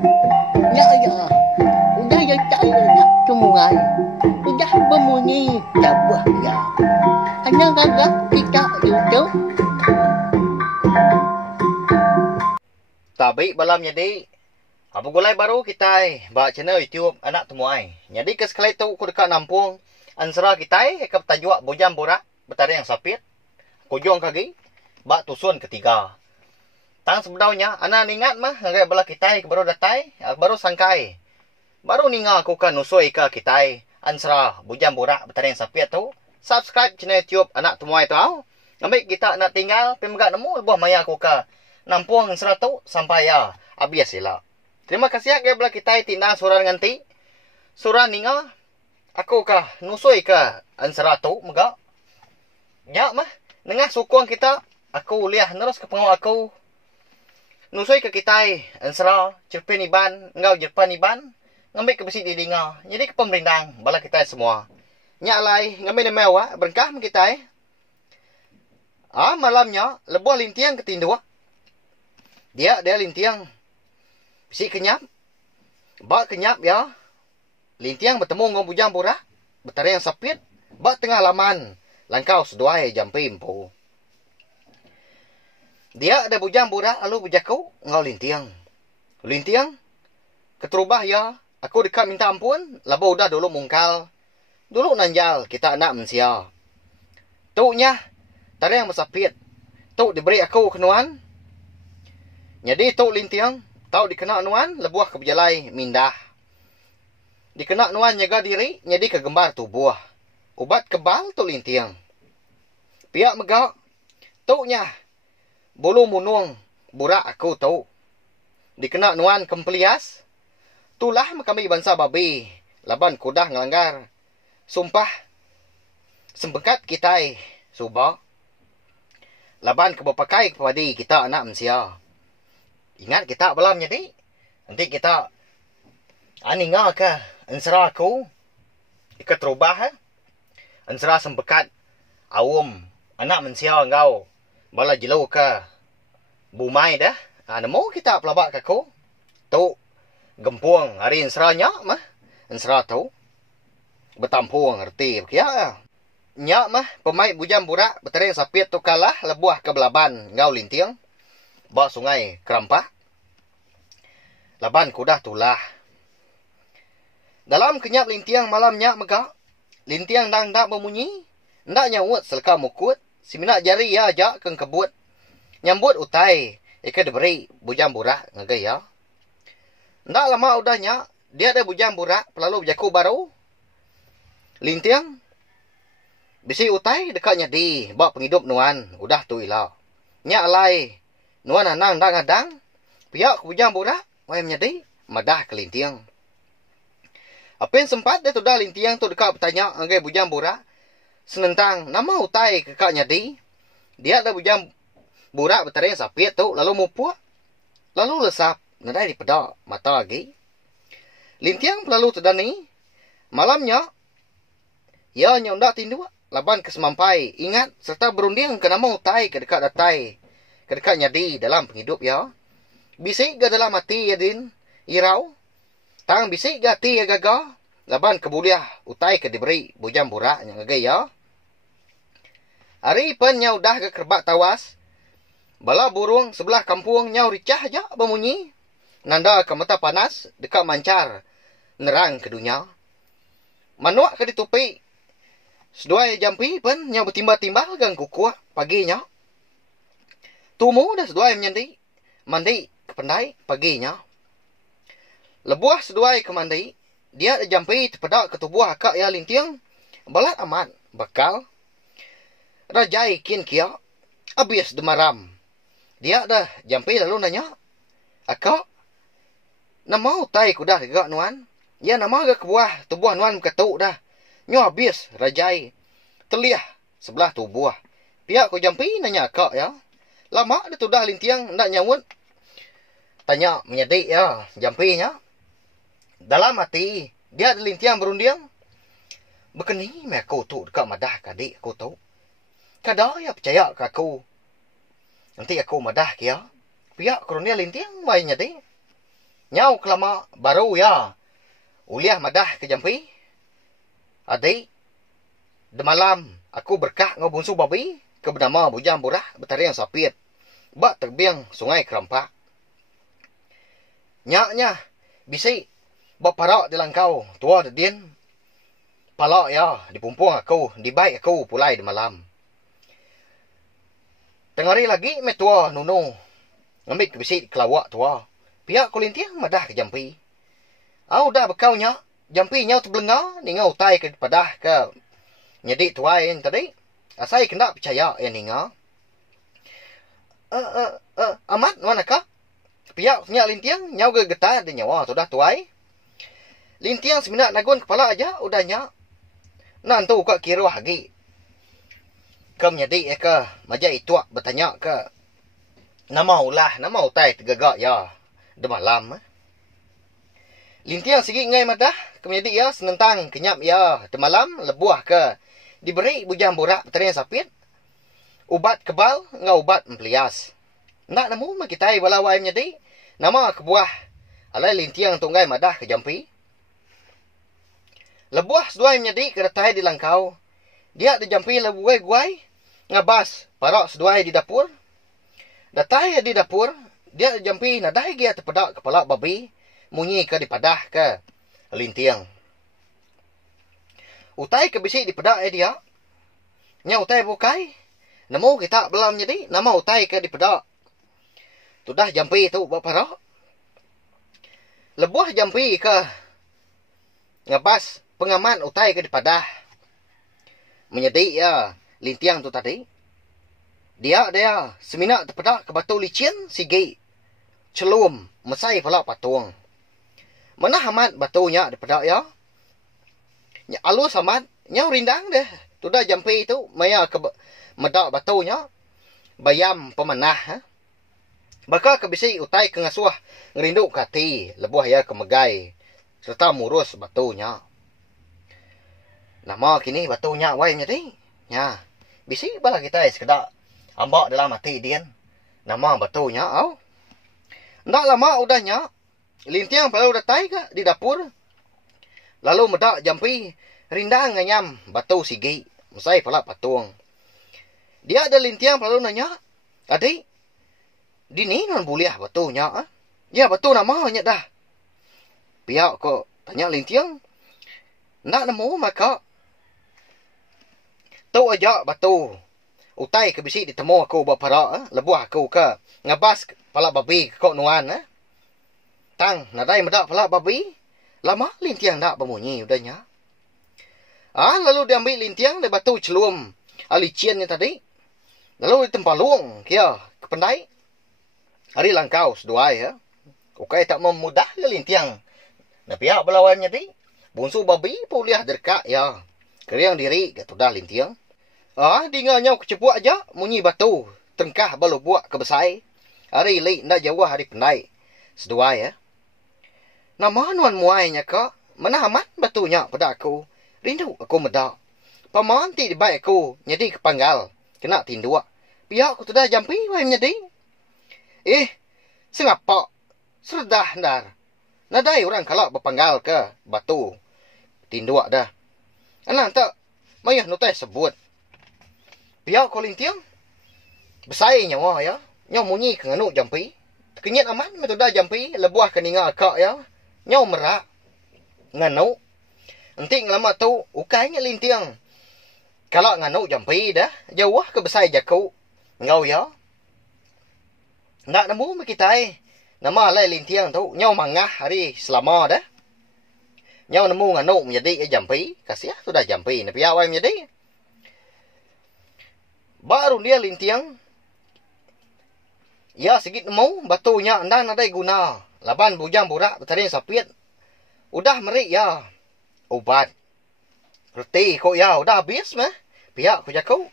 Ya ya. Udah ya saya nak semua. Udah berbunyi tabah ya. Hanya gagak kita YouTube. Tabi balam jadi. Apa gulai baru kita ba channel YouTube anak temuai. Jadi ke sekali tu ku dekat Nampung ansara kita ke tajuk bujam borak betari yang sapit. Kujong kaki ba tusun ketiga. Tang sebenarnya anak ingat mah ngagai bala kita baru datai baru sangkai. Baru ninga aku kan nusoi ke kita ansara bujam borak betari yang sapit tu. Subscribe channel YouTube anak temuai tu au. Ambil kita nak tinggal pemegak nemu buah maya aku ke Nampung ansara tu sampai ya abias sila. Terima kasih ya bala kita tindak surah nganti. Surah ninga aku kah nusoi ka ansara tu mega. Ya mah nengah sukong kita aku liah terus ke pengau aku. Nusoi ke kita ansara cerpen iban ngau jerpan iban ngambil ke besi di dinga. Jadi ke pemerintah bala kita semua. Nya lai ngambil mewah berkah kita. Malamnya lebuh lintiang ketindua. Dia lintiang bisi kenyap. Ba kenyap ya. Lintiang bertemu dengan bujang borak. Betari yang sapit. Ba tengah laman. Langkau seduai jampi impu. Dia ada bujang borak lalu bujaku ngau lintiang. Lintiang keterubah ya. Aku dekat minta ampun. Laba udah dulu mungkal. Dulu nanjal kita anak mensia. Tuknya tari yang bersapit. Tuk diberi aku kenuan. Jadi tuk lintiang tahu dikena nuan lebuah ke berjalai mindah. Dikena nuan jaga diri jadi kegembar tubuh. Ubat kebal tu lintiang. Pihak megak tuknya bulu munung burak aku tahu. Dikena nuan kempelias. Tulah kami bangsa babi. Laban kudah ngelanggar. Sumpah sembekat kita subah. Laban kebapakai kepadi kita anak mensia. Ingat kita balam jadi. Nanti kita aninga ke ansara aku. Ikat rubah. Ansara sembekat awum. Anak mensia engkau. Bala jelau ke bumai dah. Nemu kita pelabak ke aku. Tu gempuang hari ansaranya mah. Ansara tu. Betampuang ngerti. Ya. Nyak mah pemain bujam borak. Betari sapit tu kalah lebuah ke belaban. Engkau lintiang. Bawa sungai Kerampah. Laban kudah tulah. Dalam kenyap lintiang malamnya megak. Lintiang dang tak bemunyi. Ndak nyawut selka mukut. Si minak jari ya ajak keng kebut. Nyambut utai. Ika diberi bujam borak ngegaya. Ndak lama udahnya. Dia ada bujam borak. Pelalu berjaku baru. Lintiang. Bisi utai dekatnya di. Bawa penghidup nuan. Udah tu ilah. Nyak alai. Nuan anang dang adang. Pihak bujang borak. Wai menjadi. Madah ke lintiang. Apa yang sempat dia tu dah lintiang tu dekat bertanya. Anggai bujang borak. Senentang. Nama utai kekaknya di. Dia ada bujang borak betari yang sapit tu. Lalu mupuak. Lalu lesap. Nadai di pedak. Mata lagi. Lintiang lalu terdani. Malamnya. Ya nyondak tindu. Laban kesemampai. Ingat. Serta berunding ke nama utai ke dekat datai. Kedekatnya di dalam penghidup ya. Bisik ga dalam hati ya din. Irau. Tang bisik ga hati ya gaga. Laban kebuliah utai ke diberi bujam borak yang gaga ya. Hari pen nyau dah ke kerbak tawas. Bala burung sebelah kampung nyau ricah aja bemunyi. Nanda ke mata panas dekat mancar. Nerang ke dunia. Manuak ke ditupi. Seduai jampi pen nyau bertimbal-timbal gang kukuh paginya. Tumu dah seduai menyandi. Mandi ke pendai paginya. Lebuah seduai ke mandi. Dia jampi terpedak ke tubuh akak ya lintiang. Balat amat. Bakal. Rajai kin kia. Abis demaram. Dia dah jampi lalu nanya. Akak. Nama utai kudah tegak nuan. Ya nama agak kebuah tubuh nuan ketuk dah. Nyo habis rajai. Terliah sebelah tubuh. Pihak ku jampi nanya akak ya. Lama dia tu dah lintiang nak nyawut. Tanya menyedik ya jampinya. Dalam hati dia ada lintiang berundiang. Bekeni me aku tu dekat madah kadik aku tu. Kada ya percaya ke aku. Nanti aku madah kia. Pihak kronia lintiang mai nyedi. Nyau kelama baru ya. Uliah madah ke jampi. Adik. De malam aku berkah ngau bunsu babi. Ke bernama bujang burah betariang sapit. Bak terbiang sungai kerampak. Nyaknya. Bisi. Bak parak di langkau. Tua de din. Palak ya. Dipumpung aku. Dibaik aku pulai di malam. Tengari lagi me tua nunu. Ngambil ke bisi kelawak tua. Pihak kulintiang madah ke jampi. Au dah bekau nyak. Jampi nyau terbelengah. Ni ngau tai ke padah ke. Nyedik tua yang tadi. Asai kena percaya yang ni ngau. Amat manakah? Pihak nyak lintiang. Nyau ke getah di nyawa tu dah tuai. Lintiang seminat nagun kepala aja. Udah nyak. Nantu kak kira lagi. Ke menyedik ke. Majak ituak bertanya ke. Nama ulah. Nama utai tergagak ya. De malam. Lintiang sigi ngai madah. Kemudian ya senentang kenyap ya. De malam lebuah ke. Diberi bujang borak betarian sapit. Ubat kebal ngau ubat mempelias. Nak namu makitai balawai menjadi. Nama kebuah. Alai lintiang tunggai madah ke jampi. Lebuah seduai menjadi keretai di langkau. Dia di jampi lebuai guai. Ngabas parak seduai di dapur. Datai di dapur. Dia jampi nadai dia terpedak kepala babi. Munyi ke dipadah ke lintiang. Utai ke bisi dipedak dia. Nya utai bukai. Namo kita belum jadi. Nama utai ke dipedak. Tudah jampi tu baparak. Lebuah jampi ke. Ngabas pengaman utai ke dipadah. Menjadi ya lintiang tu tadi. Dia seminak terpedak ke batu licin sigi. Celum mesai pula patung. Mana amat batunya daripada ya? Alus amat. Nyau rindang deh. Tudah jampi itu. Maya ke medak batunya. Bayam pemanah. Ha? Baka kebisi utai kengasuah. Ngerinduk kati. Lebuah ya kemegai. Serta murus batunya. Nama kini batunya wai menjadi. Ya. Bisi bala kita sekedar. Ambak dalam hati dia. Nama batunya. Au. Ndak lama udahnya. Lintiang perlu datai ke di dapur. Lalu medak jampi. Rindang nganyam batu sigi. Musai pala patung. Dia ada lintiang perlu nanya. Adik. Dini non buliah batunya. Ha? Ya batu namanya dah. Pihak kok tanya lintiang. Nak nemu maka. Tau aja batu. Utai ke bisi ditemu aku baparak. Ha? Lebuah aku ke. Ngabas pala babi kok nuan. Ha? Tang, nadai medak pala babi. Lama lintiang nak berbunyi udahnya. Lalu dia ambil lintiang dari batu celum. Alicien ni tadi. Lalu ditempalung. Kia, ke pendai. Hari langkau seduai ya. Ukai tak memudah ke lintiang. Nah pihak berlawannya di. Bunsu babi puliah derkak ya. Keriang diri ke tudah lintiang. Dinganya kecepuak aja. Munyi batu. Tengkah balu buat kebesai. Hari li nak jauh hari pendai. Seduai ya. Nama nuan muainya kak. Mana amat batunya pada aku. Rindu aku medak. Paman ti dibaik aku. Jadi kepanggal. Kena tindua. Pihak aku sudah jampi. Wai menjadi. Sengapa. Serdah ndar. Nadai orang kalak berpanggal ke batu. Tindua dah. Anak tak. Mayah nutai sebut. Pihak aku lintiang. Besai nyawa ya. Nyaw munyi ke nganu jampi. Kenyat aman. Metudah jampi. Lebuah keninga kak ya. Nyaw merak. Nganu. Nanti ngelama tu. Ukainya lintiang. Kalau nganu jampi dah. Jauh ke besai jaku. Ngau ya. Nak nemu makitai. Nama lai lintiang tu. Nyaw mangah hari selama dah. Nyaw nemu nganu menjadi jampi. Kasih sudah jampi. Nabi awal menjadi. Baru dia lintiang. Ya sikit nemu. Batunya andang nadai guna. Laban bujang burak betarian sapit. Udah merik ya. Ubat. Reti kok ya. Udah habis mah. Pihak ku jaku.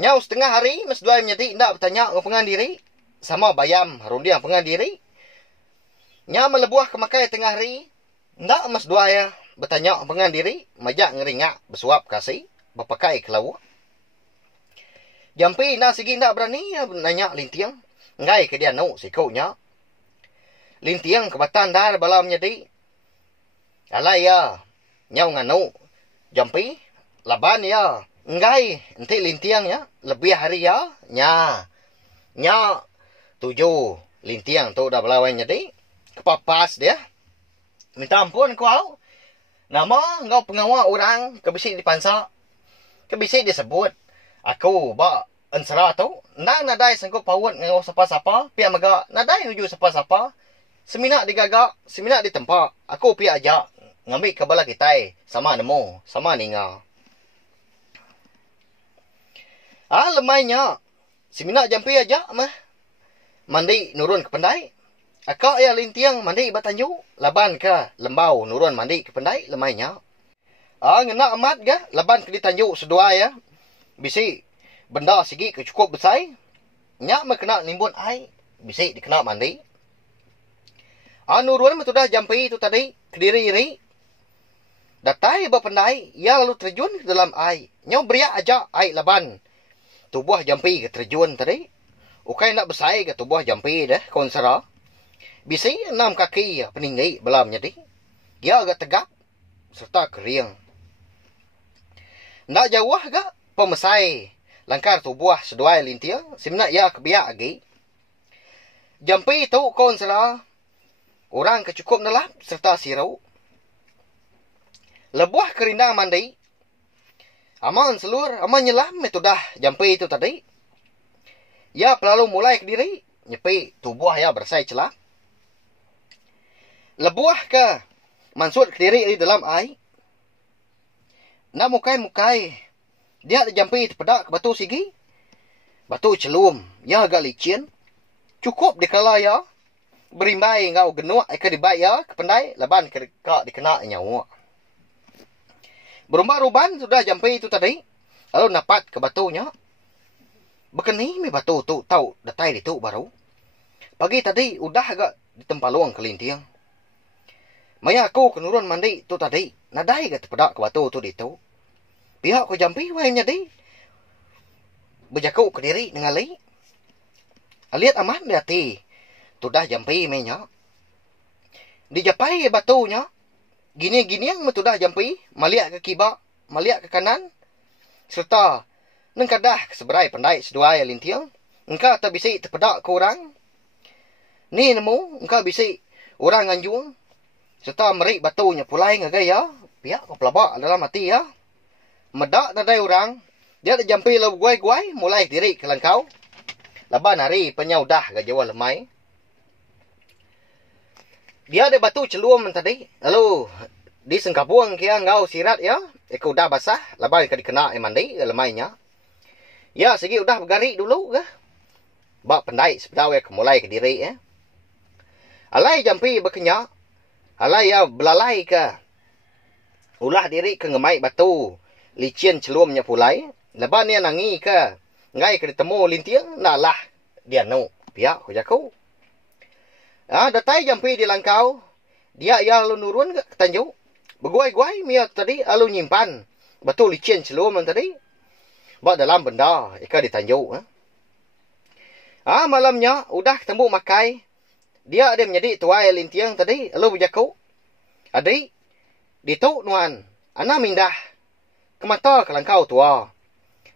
Nyau setengah hari. Mas dua menjadi. Ndak bertanya ke pengandiri. Sama bayam. Rundiang pengandiri. Nyau melebuah kemakai tengah hari. Ndak mas dua ya. Bertanya ke pengandiri. Majak ngeringak. Bersuap kasih. Berpakai kelawak. Jampi nak segi ndak berani. Ya, nanya lintiang. Ngai ke dia nu sikaunya. Lintiang kebatan dar balam jadi. Alai ya. Nyau nganu. Jampi. Laban ya. Enggay. Nanti lintiang ya. Lebih hari ya. Nya. Nya. 7. Lintiang tu dah belawan jadi. Kepapas dia. Minta ampun kau. Nama ngau pengawal orang. Kebisik dipansak. Kebisik disebut. Aku ba ensera tu. Nang nadai sanggup pawat ngau sapa-sapa. Pihak maga. Nadai nuju sapa-sapa. Seminak digagak. Seminak ditempak. Aku pihak ajak. Ngambil kebala kita. Sama nemu. Sama ninga. Lemainya. Seminak jampi ajak mah. Mandi nurun ke pendai. Akak ya lintiang mandi batanju. Laban ke lembau nurun mandi ke pendai. Lemainya. Ngena amat ke. Laban ke ditanju sedua ya. Bisi benda segi ke cukup besar. Nyak mah kena nimbun air. Bisi dikena mandi. Nurun mah sudah jampi itu tadi. Kediri-iri. Datai berpendai. Ya lalu terjun ke dalam air. Nyaw beriak ajak air laban. Tubuh jampi ke terjun tadi. Ukai nak besai ke tubuh jampi dah. Konsera. Bisi 6 kaki peninggi belam jadi. Dia agak tegak. Serta kering. Nak jauh agak. Pemesai. Langkar tubuh seduai lintiang. Sebenarnya ia kebiak lagi. Jampi itu konsera. Orang kecukup nelap. Serta sirau. Lebuah kerindang mandi. Aman selur. Aman nyelam. Itu dah jampi itu tadi. Ya pelalu mulai ke diri. Nyepi tubuh ya bersai celak. Lebuah ke. Mansut ke diri di dalam air. Nak mukai-mukai. Dia ada jampi terpedak ke batu sigi. Batu celum. Ya agak licin. Cukup dikala ya. Berimbai ngau genuak ke dibai ya. Ke pendai. Laban ke dikena nyawa. Berubah-ubah sudah jampi itu tadi. Lalu napat ke batunya. Bekeni mi batu tu tahu datai itu baru. Pagi tadi udah agak di tempat luang kelintiang. Maya aku kenurun mandi tu tadi. Nadai ke terpedak ke batu tu itu. Pihak ku jampi wahai jadi. Berjakuk ke diri dengan li. Lihat aman di hati. Tu dah jampi menya. Dijapai batunya. Gini-gini yang tu dah jampi. Maliak ke kibak. Maliak ke kanan. Serta nengka dah seberai pandai sedua ya lintiang. Engkau tak bisa terpedak ke orang. Ni nemu. Engkau bisa orang nganjung. Serta merik batunya pulai ngagai ya. Pihak kau pelabak dalam hati ya. Medak tadai orang. Dia tak jampi lalu guai-guai. Mulai diri ke langkau. Laban hari penyaudah ke Jawa lemai. Dia ada batu celum tadi. Lalu di sengkapuang kia ngau sirat ya. Eko dah basah. Laban ke dikena mandi ke lemainya. Ya, segi udah bergari dulu ke. Bak pendai sepedawai ke mulai ke diri ya. Alai jampi berkenyak. Alai ya belalai ke. Ulah diri ke ngemai batu. Licin celumnya pulai. Leban dia nangi ke. Ngai ke ditemu lintiang. Nalah dia nu. Pihak ku jaku. Datai jampi di langkau. Dia ya lalu nurun ke tanjuk. Berguai-guai mia tadi. Lalu nyimpan. Batu licin celum tadi. Buat dalam benda. Ika ditanjuk. Malamnya. Udah ketemu makai. Dia ada menjadi tuai lintiang tadi. Lalu berjaku. Adik. Dituk nuan. Ana mindah. Kemata ke langkau tua.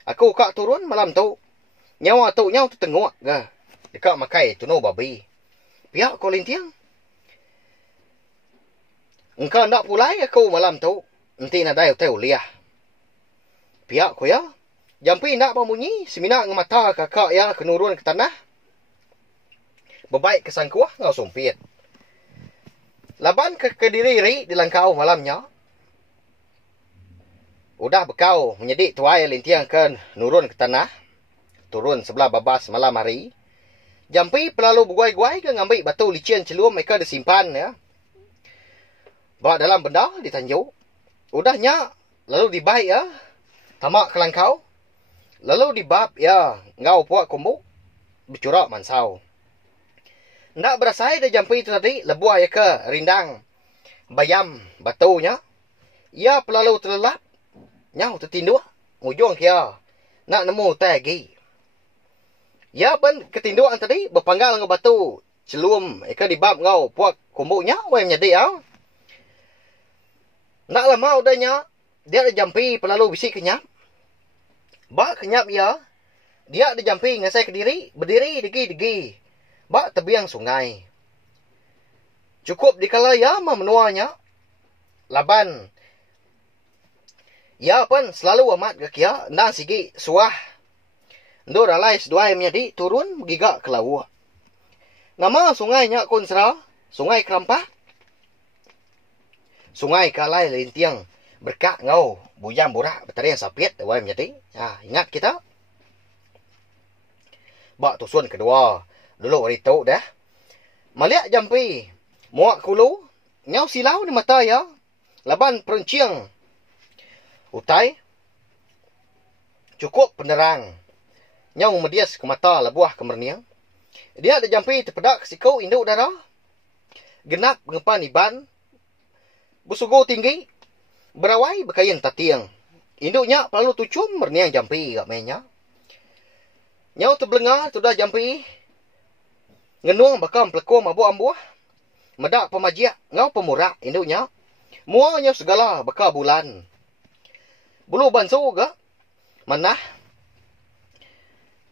Aku kak turun malam tu. Nyawa tu nyawa tu tengok. Ika makai tunu babi. Pihak kau lintiang. Engkau nak pulai aku malam tu. Nanti nadai utau liah. Pihak kau ya. Jampi nak memunyi, semina ngemata kakak ya kenurun ke tanah. Bebaik ke sangkuah, ngau sumpit. Laban ke kediri di langkau malamnya. Udah bekau menjadi tuai lintiang ke nurun ke tanah. Turun sebelah babas malam hari. Jampi pelalu berguai-guai ke ngambil batu licin celum mereka disimpan ya. Bawa dalam benda ditanjuk. Udahnya lalu dibaik ya. Tamak ke langkau. Lalu dibab ya. Ngau puak kumbuk. Bercurak mansau. Nak berasai dah jampi itu tadi. Lebuah ya ke rindang. Bayam batunya. Ya pelalu terlelap. Nyau tertinduk. Ujung kia. Nak nemu tagi. Ya ben ketinduan tadi. Berpanggal dengan batu. Sebelum eka dibab ngau puak kumbuknya, wai menjadi au. Nak lama udahnya, dia ada jampi pelalu bisik kenyap. Bak kenyap ya, dia ada jampi ngasai ke diri, berdiri degi-degi. Bak tebiang sungai. Cukup dikala ya menuanya. Laban. Ya pun selalu amat gakia, dan sigi suah. Ndo ralai seduai menjadi turun giga ke lawa. Nama sungainya Kunsra, Sungai Kerampak. Sungai Kalai Lintiang berkak ngau bujang borak bertarian sapit wai menjadi. Ingat kita. Bak tusun kedua. Dulu hari tu dah. Maliak jampi. Muak kulu. Nyau silau di mata ya. Laban perunciang. Utai. Cukup penerang. Nyau medias ke mata labuah kemerniang. Dia ada jampi terpedak sikau induk darah. Genap ngepan iban. Busugo tinggi. Berawai berkain tatiang. Induknya perlu tucum merniang jampi gak mainnya. Nyau terbelengah tu dah jampi. Ngenuang bakal pelekor mabuk ambuah. Medak pemajiak ngau pemurak induknya. Muanya segala bakal bulan. Bulu bansu gak. Manah.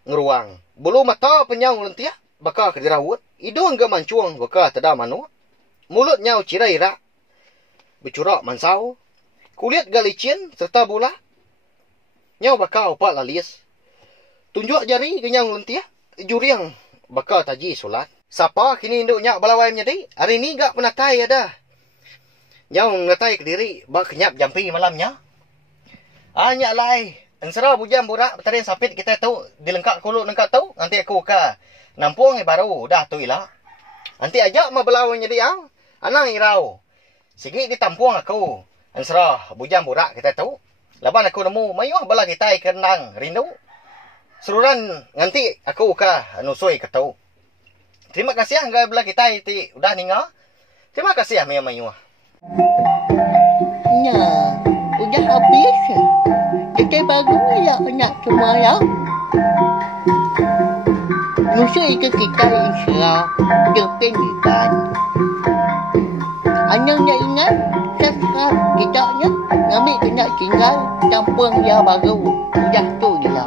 Ngeruang. Bulu mata penyang lentiak. Bakal kedirawut. Hidung gak mancuang bakal teda manu. Mulut nyau cirai rak. Bercurak mansau. Kulit gak licin serta bola. Nyau bakal upat lalis. Tunjuk jari kenyang lentiak. Juriang bakal taji solat. Siapa kini induknya balawai menjadi? Hari ni gak penatai ada. Nyau ngatai ke diri. Bak kenyap jampi malamnya. Nyak lai. Ensera bujang borak bertarian sapit kita tahu. Dilengkak kulut lengkak tahu. Nanti aku ka nampung baru. Dah tu ilah. Nanti ajak ma balawai menjadi ang. Anang irau. Sigi ditampung aku. Ensera bujang borak kita tahu. Laban aku nemu. Mayuah bala kita kenang rindu. Seruran nanti aku ka nusui ke tahu. Terima kasih angga bala kita iti udah ninga. Terima kasih mayuah. Nah, udah habis. Kita baru ya nak semua ya. Nusui ke kita insya depan iban. Hanya nak ingat subscribe kita nya. Kami kena tinggal campur dia baru. Udah tu dia.